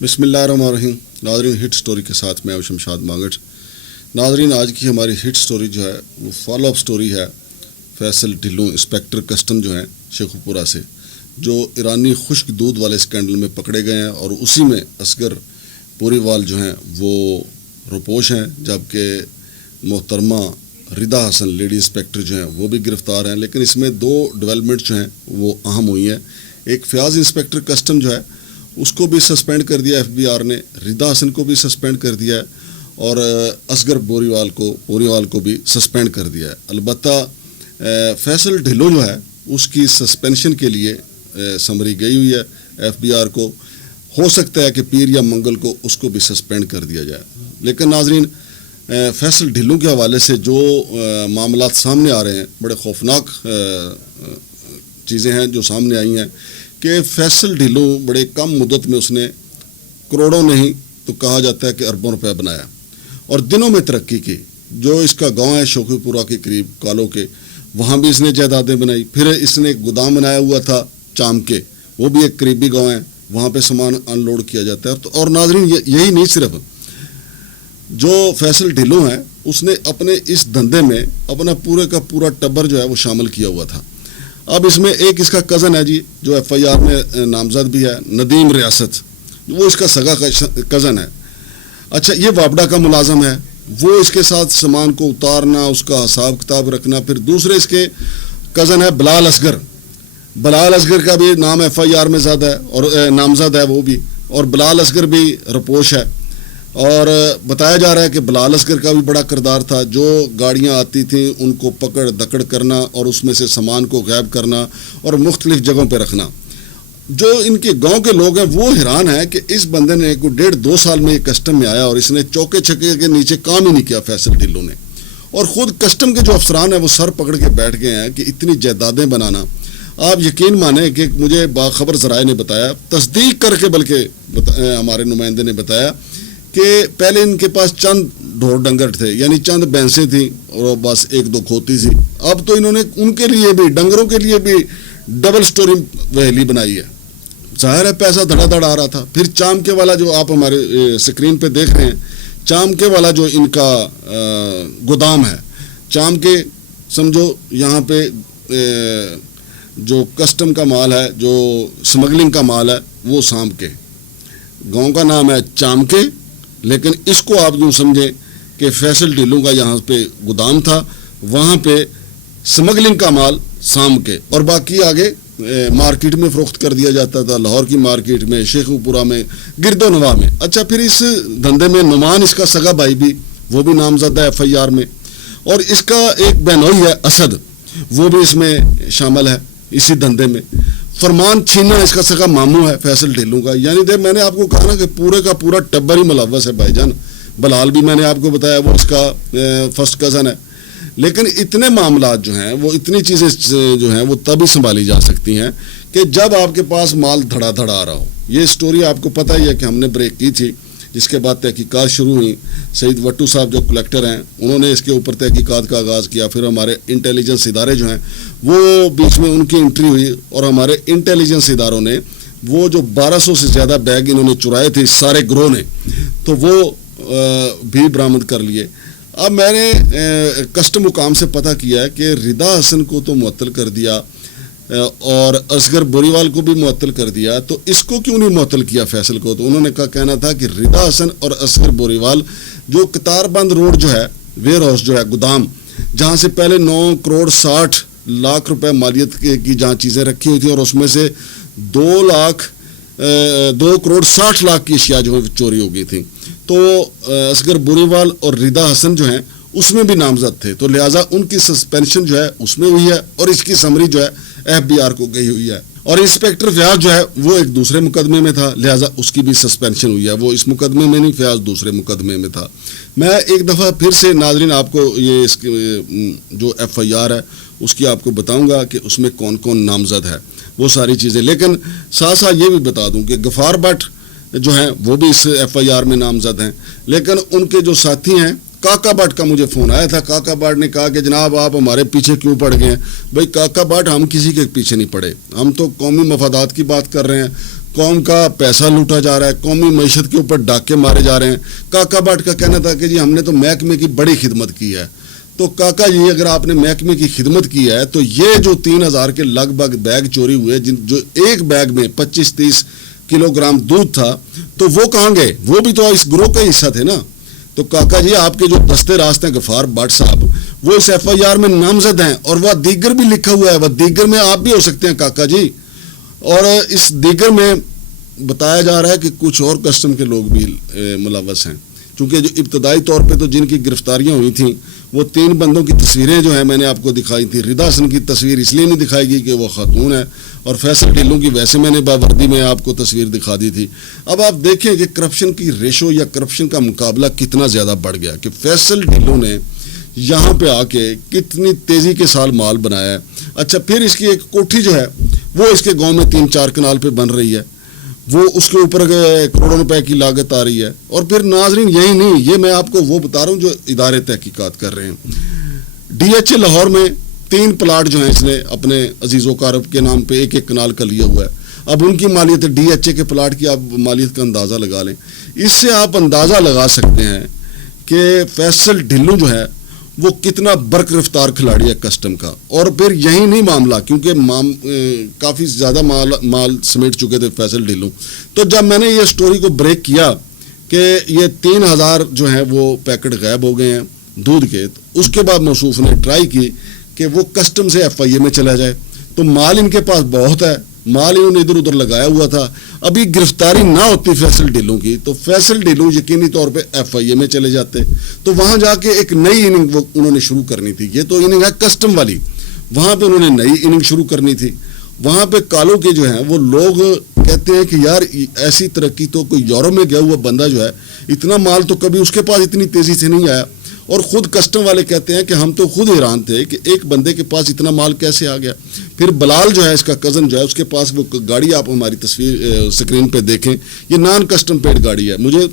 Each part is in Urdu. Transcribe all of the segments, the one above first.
بسم اللہ الرحمن الرحیم. ناظرین، ہٹ سٹوری کے ساتھ میں شمشاد مانگٹ. ناظرین، آج کی ہماری ہٹ سٹوری جو ہے وہ فالو اپ سٹوری ہے فیصل ڈھلوں انسپیکٹر کسٹم جو ہیں شیخو پورہ سے، جو ایرانی خشک دودھ والے اسکینڈل میں پکڑے گئے ہیں، اور اسی میں اصغر پوری وال جو ہیں وہ روپوش ہیں، جبکہ محترمہ ردا حسن لیڈی انسپیکٹر جو ہیں وہ بھی گرفتار ہیں. لیکن اس میں دو ڈیولپمنٹ جو ہیں وہ اہم ہوئی ہیں. ایک فیاض انسپیکٹر کسٹم جو ہے اس کو بھی سسپینڈ کر دیا ایف بی آر نے، ردا حسن کو بھی سسپینڈ کر دیا ہے، اور اصغر پوری وال کو بھی سسپینڈ کر دیا ہے. البتہ فیصل ڈھلوں جو ہے اس کی سسپینشن کے لیے سمری گئی ہوئی ہے ایف بی آر کو. ہو سکتا ہے کہ پیر یا منگل کو اس کو بھی سسپینڈ کر دیا جائے. لیکن ناظرین، فیصل ڈھلوں کے حوالے سے جو معاملات سامنے آ رہے ہیں، بڑے خوفناک چیزیں ہیں جو سامنے آئی ہیں کہ فیصل ڈھلوں بڑے کم مدت میں اس نے کروڑوں نہیں تو کہا جاتا ہے کہ اربوں روپے بنایا، اور دنوں میں ترقی کی. جو اس کا گاؤں ہے شیخو پورہ کے قریب کالو کے، وہاں بھی اس نے جائیدادیں بنائی. پھر اس نے ایک گودام بنایا ہوا تھا چام کے، وہ بھی ایک قریبی گاؤں ہے، وہاں پہ سامان ان لوڈ کیا جاتا ہے. اور ناظرین، یہی نہیں، صرف جو فیصل ڈھلوں ہے اس نے اپنے اس دھندے میں اپنا پورے کا پورا ٹبر جو ہے وہ شامل کیا ہوا تھا. اب اس میں ایک اس کا کزن ہے جی، جو ایف آئی آر میں نامزد بھی ہے، ندیم ریاست، وہ اس کا سگا کزن ہے. اچھا، یہ وابڈا کا ملازم ہے، وہ اس کے ساتھ سامان کو اتارنا، اس کا حساب کتاب رکھنا. پھر دوسرے اس کے کزن ہے بلال اصغر کا بھی نام ایف آئی آر میں زیادہ ہے اور نامزد ہے وہ بھی، اور بلال اصغر بھی رپوش ہے. اور بتایا جا رہا ہے کہ بلال اصغر کا بھی بڑا کردار تھا، جو گاڑیاں آتی تھیں ان کو پکڑ دکڑ کرنا اور اس میں سے سامان کو غائب کرنا اور مختلف جگہوں پہ رکھنا. جو ان کے گاؤں کے لوگ ہیں وہ حیران ہیں کہ اس بندے نے کوئی 1.5-2 سال میں یہ کسٹم میں آیا اور اس نے چوکے چھکے کے نیچے کام ہی نہیں کیا فیصل ڈھلوں نے. اور خود کسٹم کے جو افسران ہیں وہ سر پکڑ کے بیٹھ گئے ہیں کہ اتنی جائیدادیں بنانا. آپ یقین مانیں کہ مجھے باخبر ذرائع نے بتایا، تصدیق کر کے بلکہ ہمارے نمائندے نے بتایا کہ پہلے ان کے پاس چند ڈھور ڈنگر تھے، یعنی چند بھینسیں تھیں اور بس 1-2 کھوتی تھی. اب تو انہوں نے ان کے لیے بھی، ڈنگروں کے لیے بھی ڈبل سٹوری ویلی بنائی ہے. ظاہر ہے پیسہ دھڑا دھڑ آ رہا تھا. پھر چام کے والا جو آپ ہمارے سکرین پہ دیکھ رہے ہیں، چام کے والا جو ان کا گودام ہے، چام کے سمجھو یہاں پہ جو کسٹم کا مال ہے، جو سمگلنگ کا مال ہے، وہ سام کے گاؤں کا نام ہے چام کے، لیکن اس کو آپ یوں سمجھیں کہ فیصل ڈھلوں کا یہاں پہ گودام تھا، وہاں پہ سمگلنگ کا مال سام کے، اور باقی آگے مارکیٹ میں فروخت کر دیا جاتا تھا، لاہور کی مارکیٹ میں، شیخو پورہ میں، گرد و نواح میں. اچھا، پھر اس دھندے میں نعمان اس کا سگا بھائی بھی، وہ بھی نامزد ہے ایف آئی آر میں، اور اس کا ایک بہنوئی ہے اسد، وہ بھی اس میں شامل ہے اسی دھندے میں. فرمان چھینا اس کا سگا ماموں ہے فیصل ڈھلوں کا. یعنی میں نے آپ کو کہا نا کہ پورے کا پورا ٹبر ہی ملوث ہے بھائی جان. بلال بھی میں نے آپ کو بتایا وہ اس کا فرسٹ کزن ہے. لیکن اتنے معاملات جو ہیں، وہ اتنی چیزیں جو ہیں وہ تبھی سنبھالی جا سکتی ہیں کہ جب آپ کے پاس مال دھڑا دھڑا آ رہا ہو. یہ سٹوری آپ کو پتہ ہی ہے کہ ہم نے بریک کی تھی، جس کے بعد تحقیقات شروع ہوئی. سعید وٹو صاحب جو کلیکٹر ہیں، انہوں نے اس کے اوپر تحقیقات کا آغاز کیا. پھر ہمارے انٹیلیجنس ادارے جو ہیں وہ بیچ میں ان کی انٹری ہوئی، اور ہمارے انٹیلیجنس اداروں نے وہ جو 1200 سے زیادہ بیگ انہوں نے چرائے تھے سارے گروہ نے، تو وہ بھی برآمد کر لیے. اب میں نے کسٹم حکام سے پتہ کیا ہے کہ ردا حسن کو تو معطل کر دیا اور اصغر بوریوال کو بھی معطل کر دیا، تو اس کو کیوں نہیں معطل کیا فیصل کو؟ تو انہوں نے کہنا تھا کہ ردا حسن اور اصغر بوریوال جو قطار بند روڈ جو ہے، ویئر ہاؤس جو ہے، گودام، جہاں سے پہلے 9 کروڑ 60 لاکھ روپے مالیت کی جہاں چیزیں رکھی ہوئی تھیں، اور اس میں سے 2 کروڑ 60 لاکھ کی اشیاء جو ہے چوری ہو گئی تھیں. تو اصغر بوریوال اور ردا حسن جو ہیں اس میں بھی نامزد تھے، تو لہٰذا ان کی سسپینشن جو ہے اس میں ہوئی ہے، اور اس کی سمری جو ہے ایف بی آر کو گئی ہوئی ہے. اور انسپیکٹر فیاض جو ہے وہ ایک دوسرے مقدمے میں تھا، لہٰذا اس کی بھی سسپینشن ہوئی ہے. وہ اس مقدمے میں نہیں، فیاض دوسرے مقدمے میں تھا. میں ایک دفعہ پھر سے ناظرین آپ کو یہ اس جو ایف آئی آر ہے اس کی آپ کو بتاؤں گا کہ اس میں کون کون نامزد ہے، وہ ساری چیزیں. لیکن ساتھ ساتھ یہ بھی بتا دوں کہ غفار بٹ جو ہیں وہ بھی اس ایف آئی آر میں نامزد ہیں. لیکن ان کے جو ساتھی ہیں، کاکا بٹ کا مجھے فون آیا تھا. کاکا بٹ نے کہا کہ جناب آپ ہمارے پیچھے کیوں پڑ گئے ہیں؟ بھائی کاکا بٹ، ہم کسی کے پیچھے نہیں پڑے، ہم تو قومی مفادات کی بات کر رہے ہیں، قوم کا پیسہ لوٹا جا رہا ہے, قومی معیشت کے اوپر ڈاکے مارے جا رہے ہیں. کاکا بٹ کا کہنا تھا کہ جی ہم نے تو محکمے کی بڑی خدمت کی ہے. تو کاکا جی اگر آپ نے محکمے کی خدمت کی ہے تو یہ جو 3000 کے لگ بھگ بیگ چوری ہوئے, جو ایک بیگ میں 25-30 کلو گرام دودھ تھا, تو وہ کہاں گئے؟ وہ بھی تو اس گروہ کا حصہ تھے نا. تو کاکا جی آپ کے جو دستے راست ہیں غفار بٹ صاحب, وہ اس FIR میں نامزد ہیں, اور وہ دیگر بھی لکھا ہوا ہے. وہ دیگر میں آپ بھی ہو سکتے ہیں کاکا جی. اور اس دیگر میں بتایا جا رہا ہے کہ کچھ اور کسٹم کے لوگ بھی ملوث ہیں, چونکہ جو ابتدائی طور پہ تو جن کی گرفتاریاں ہوئی تھیں وہ 3 بندوں کی تصویریں جو ہیں میں نے آپ کو دکھائی تھی. ردا حسن کی تصویر اس لیے نہیں دکھائی گئی کہ وہ خاتون ہے, اور فیصل ڈھلوں کی ویسے میں نے باوردی میں آپ کو تصویر دکھا دی تھی. اب آپ دیکھیں کہ کرپشن کی ریشو یا کرپشن کا مقابلہ کتنا زیادہ بڑھ گیا کہ فیصل ڈھلوں نے یہاں پہ آ کے کتنی تیزی کے ساتھ مال بنایا ہے. اچھا, پھر اس کی ایک کوٹھی جو ہے وہ اس کے گاؤں میں 3-4 کنال پہ بن رہی ہے, وہ اس کے اوپر کروڑوں روپے کی لاگت آ رہی ہے. اور پھر ناظرین یہی نہیں, یہ میں آپ کو وہ بتا رہا ہوں جو ادارے تحقیقات کر رہے ہیں. DHA لاہور میں 3 پلاٹ جو ہیں اس نے اپنے عزیز و اقارب کے نام پہ 1-1 کنال کا لیا ہوا ہے. اب ان کی مالیت DHA کے پلاٹ کی آپ مالیت کا اندازہ لگا لیں. اس سے آپ اندازہ لگا سکتے ہیں کہ فیصل ڈھلوں جو ہے وہ کتنا برق رفتار کھلاڑی ہے کسٹم کا. اور پھر یہی نہیں معاملہ, کیونکہ کافی زیادہ مال سمیٹ چکے تھے فیصل ڈھلوں. تو جب میں نے یہ سٹوری کو بریک کیا کہ یہ 3000 جو ہیں وہ پیکٹ غائب ہو گئے ہیں دودھ کے, تو اس کے بعد موصوف نے ٹرائی کی کہ وہ کسٹم سے FIA میں چلا جائے. تو مال ان کے پاس بہت ہے, مال انہوں نے ادھر ادھر لگایا ہوا تھا. ابھی گرفتاری نہ ہوتی فیصل ڈھلوں کی تو فیصل ڈھلوں یقینی طور پہ FIA میں چلے جاتے, تو وہاں جا کے ایک نئی اننگ وہ انہوں نے شروع کرنی تھی. یہ تو اننگ ہے کسٹم والی, وہاں پہ انہوں نے نئی اننگ شروع کرنی تھی. وہاں پہ کالوں کے جو ہیں وہ لوگ کہتے ہیں کہ یار ایسی ترقی تو کوئی یورپ میں گیا ہوا بندہ جو ہے, اتنا مال تو کبھی اس کے پاس اتنی تیزی سے نہیں آیا. اور خود کسٹم والے کہتے ہیں کہ ہم تو خود حیران تھے کہ ایک بندے کے پاس اتنا مال کیسے آ گیا. پھر بلال جو ہے اس کا کزن جو ہے, اس کے پاس وہ گاڑی آپ ہماری تصویر سکرین پہ دیکھیں, یہ نان کسٹم پیڈ گاڑی ہے. مجھے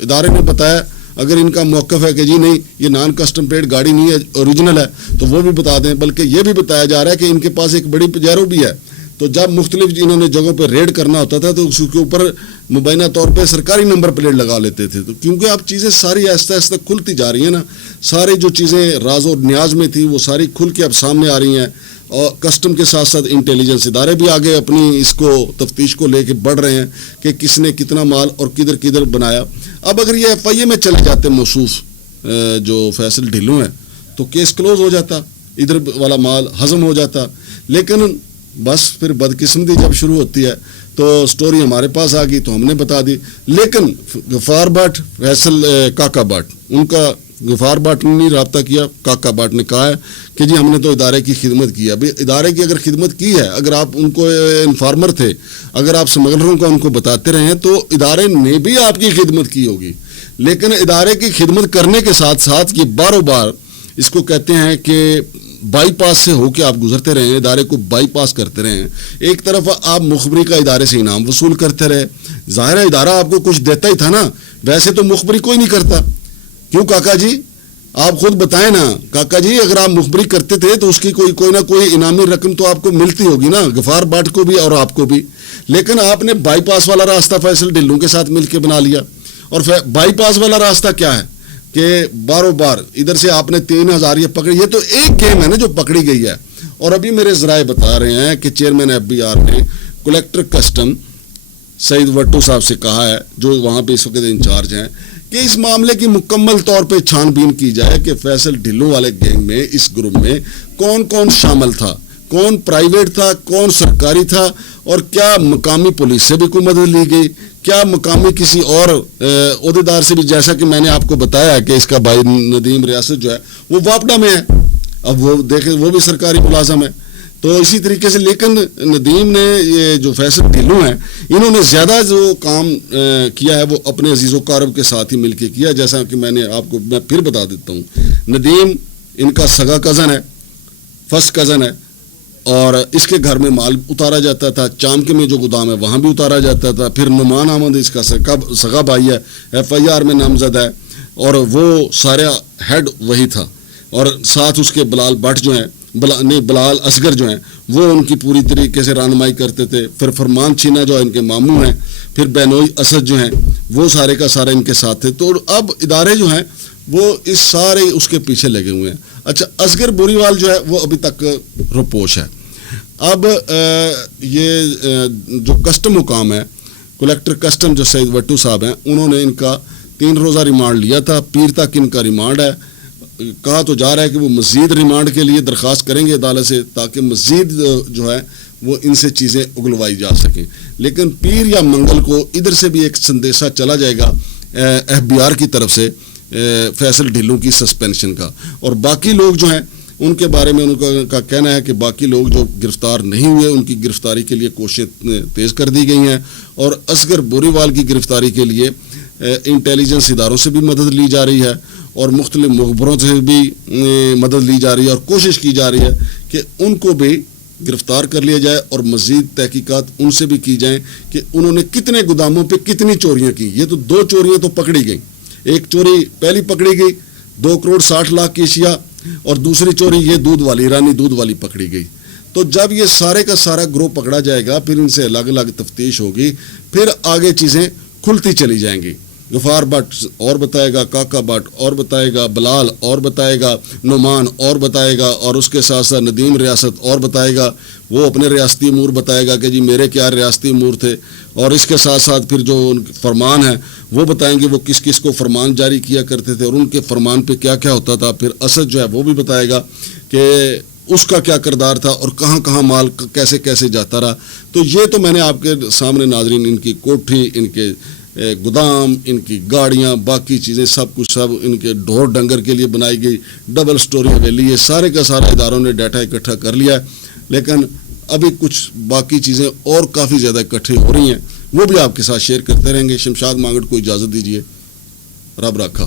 ادارے نے بتایا, اگر ان کا موقف ہے کہ جی نہیں یہ نان کسٹم پیڈ گاڑی نہیں ہے اوریجنل ہے تو وہ بھی بتا دیں. بلکہ یہ بھی بتایا جا رہا ہے کہ ان کے پاس ایک بڑی پجیرو بھی ہے. تو جب مختلف انہوں نے جگہوں پہ ریڈ کرنا ہوتا تھا تو اس کے اوپر مبینہ طور پہ سرکاری نمبر پلیٹ لگا لیتے تھے. تو کیونکہ اب چیزیں ساری آہستہ آہستہ کھلتی جا رہی ہیں نا, ساری جو چیزیں راز و نیاز میں تھی وہ ساری کھل کے اب سامنے آ رہی ہیں. اور کسٹم کے ساتھ ساتھ انٹیلیجنس ادارے بھی آگے اپنی اس کو تفتیش کو لے کے بڑھ رہے ہیں کہ کس نے کتنا مال اور کدھر کدھر بنایا. اب اگر یہ FIA میں چلے جاتے موصوف جو فیصل ڈھلوں ہیں تو کیس کلوز ہو جاتا, ادھر والا مال ہضم ہو جاتا. لیکن بس پھر بدقسمتی جب شروع ہوتی ہے تو سٹوری ہمارے پاس آ گئی تو ہم نے بتا دی. لیکن غفار بٹ, فیصل کاکا بٹ, ان کا غفار بٹ نے نہیں رابطہ کیا, کاکا بٹ نے کہا ہے کہ جی ہم نے تو ادارے کی خدمت کی ہے. ابھی ادارے کی اگر خدمت کی ہے, اگر آپ ان کو انفارمر تھے, اگر آپ سمگلروں کا ان کو بتاتے رہے ہیں تو ادارے نے بھی آپ کی خدمت کی ہوگی. لیکن ادارے کی خدمت کرنے کے ساتھ ساتھ یہ باروں بار اس کو کہتے ہیں کہ بائی پاس سے ہو کے آپ گزرتے رہے ہیں, ادارے کو بائی پاس کرتے رہے ہیں. ایک طرف آپ مخبری کا ادارے سے انعام وصول کرتے رہے, ظاہر ہے ادارہ آپ کو کچھ دیتا ہی تھا نا. ویسے تو مخبری کوئی نہیں کرتا, کیوں کاکا جی آپ خود بتائیں نا. کاکا جی اگر آپ مخبری کرتے تھے تو اس کی کوئی نہ کوئی انعامی رقم تو آپ کو ملتی ہوگی نا, غفار بٹ کو بھی اور آپ کو بھی. لیکن آپ نے بائی پاس والا راستہ فیصل ڈھلوں کے ساتھ مل کے بنا لیا. اور بائی پاس والا راستہ کیا ہے کہ باروں بار ادھر سے آپ نے 3000 یہ پکڑی. یہ تو ایک گیم ہے نا جو پکڑی گئی ہے. اور ابھی میرے ذرائع بتا رہے ہیں کہ چیئرمین FBR نے کلیکٹر کسٹم سعید وٹو صاحب سے کہا ہے, جو وہاں پہ اس وقت انچارج ہیں, کہ اس معاملے کی مکمل طور پہ چھان بین کی جائے کہ فیصل ڈھلوں والے گینگ میں, اس گروپ میں کون کون شامل تھا, کون پرائیویٹ تھا, کون سرکاری تھا, اور کیا مقامی پولیس سے بھی کوئی مدد لی گئی, کیا مقامی کسی اور عہدیدار سے بھی. جیسا کہ میں نے آپ کو بتایا کہ اس کا بھائی ندیم ریاست جو ہے وہ واپڈا میں ہے, اب وہ دیکھیں وہ بھی سرکاری ملازم ہے. تو اسی طریقے سے لیکن ندیم نے یہ جو فیصل ڈھلوں ہیں انہوں نے زیادہ جو کام کیا ہے وہ اپنے عزیز و اقارب کے ساتھ ہی مل کے کیا. جیسا کہ میں پھر بتا دیتا ہوں, ندیم ان کا سگا کزن ہے, فرسٹ کزن ہے, اور اس کے گھر میں مال اتارا جاتا تھا. چامکے میں جو گودام ہے وہاں بھی اتارا جاتا تھا. پھر نعمان احمد اس کا سگا بھائی ہے, FIR میں نامزد ہے, اور وہ سارا ہیڈ وہی تھا. اور ساتھ اس کے بلال بٹ جو ہیں بلال اصغر جو ہیں وہ ان کی پوری طریقے سے رہنمائی کرتے تھے. پھر فرمان چھینا جو ان کے ماموں ہیں, پھر بینوئی اسد جو ہیں وہ سارے کا سارا ان کے ساتھ تھے. تو اب ادارے جو ہیں وہ اس سارے اس کے پیچھے لگے ہوئے ہیں. اچھا, اصغر بوریوال جو ہے وہ ابھی تک روپوش ہے. اب یہ جو کسٹم حکام ہے, کلیکٹر کسٹم جو سید وٹو صاحب ہیں, انہوں نے ان کا 3 روزہ ریمانڈ لیا تھا. پیر تک ان کا ریمانڈ ہے. کہا تو جا رہا ہے کہ وہ مزید ریمانڈ کے لیے درخواست کریں گے عدالت سے تاکہ مزید جو ہے وہ ان سے چیزیں اگلوائی جا سکیں. لیکن پیر یا منگل کو ادھر سے بھی ایک سندیشہ چلا جائے گا FBI کی طرف سے فیصل ڈھیلوں کی سسپینشن کا. اور باقی لوگ جو ہیں ان کے بارے میں ان کا کہنا ہے کہ باقی لوگ جو گرفتار نہیں ہوئے ان کی گرفتاری کے لیے کوششیں تیز کر دی گئی ہیں. اور اصغر بوریوال کی گرفتاری کے لیے انٹیلیجنس اداروں سے بھی مدد لی جا رہی ہے اور مختلف مخبروں سے بھی مدد لی جا رہی ہے اور کوشش کی جا رہی ہے کہ ان کو بھی گرفتار کر لیا جائے اور مزید تحقیقات ان سے بھی کی جائیں کہ انہوں نے کتنے گوداموں پہ کتنی چوریاں کی. یہ تو 2 چوریاں تو پکڑی گئیں. ایک چوری پہلی پکڑی گئی 2 کروڑ 60 لاکھ کی اشیاء, اور دوسری چوری یہ دودھ والی ایرانی دودھ والی پکڑی گئی. تو جب یہ سارے کا سارا گروہ پکڑا جائے گا پھر ان سے الگ الگ تفتیش ہوگی, پھر آگے چیزیں کھلتی چلی جائیں گی. غفار بٹ اور بتائے گا, کاکا بٹ اور بتائے گا, بلال اور بتائے گا, نعمان اور بتائے گا, اور اس کے ساتھ ساتھ ندیم ریاست اور بتائے گا. وہ اپنے ریاستی امور بتائے گا کہ جی میرے کیا ریاستی امور تھے, اور اس کے ساتھ ساتھ پھر جو ان کے فرمان ہیں وہ بتائیں گے وہ کس کس کو فرمان جاری کیا کرتے تھے اور ان کے فرمان پہ کیا کیا ہوتا تھا. پھر اسد جو ہے وہ بھی بتائے گا کہ اس کا کیا کردار تھا اور کہاں کہاں مال کیسے کیسے جاتا رہا. تو یہ تو میں نے آپ کے سامنے ناظرین ان کی کوٹھی, ان کے گودام, ان کی گاڑیاں, باقی چیزیں سب کچھ سب ان کے ڈھور ڈنگر کے لیے بنائی گئی ڈبل سٹوری حویلی, یہ سارے کا سارا اداروں نے ڈیٹا اکٹھا کر لیا ہے. لیکن ابھی کچھ باقی چیزیں اور کافی زیادہ اکٹھے ہو رہی ہیں, وہ بھی آپ کے ساتھ شیئر کرتے رہیں گے. شمشاد مانگڑ کو اجازت دیجیے. رب رکھا.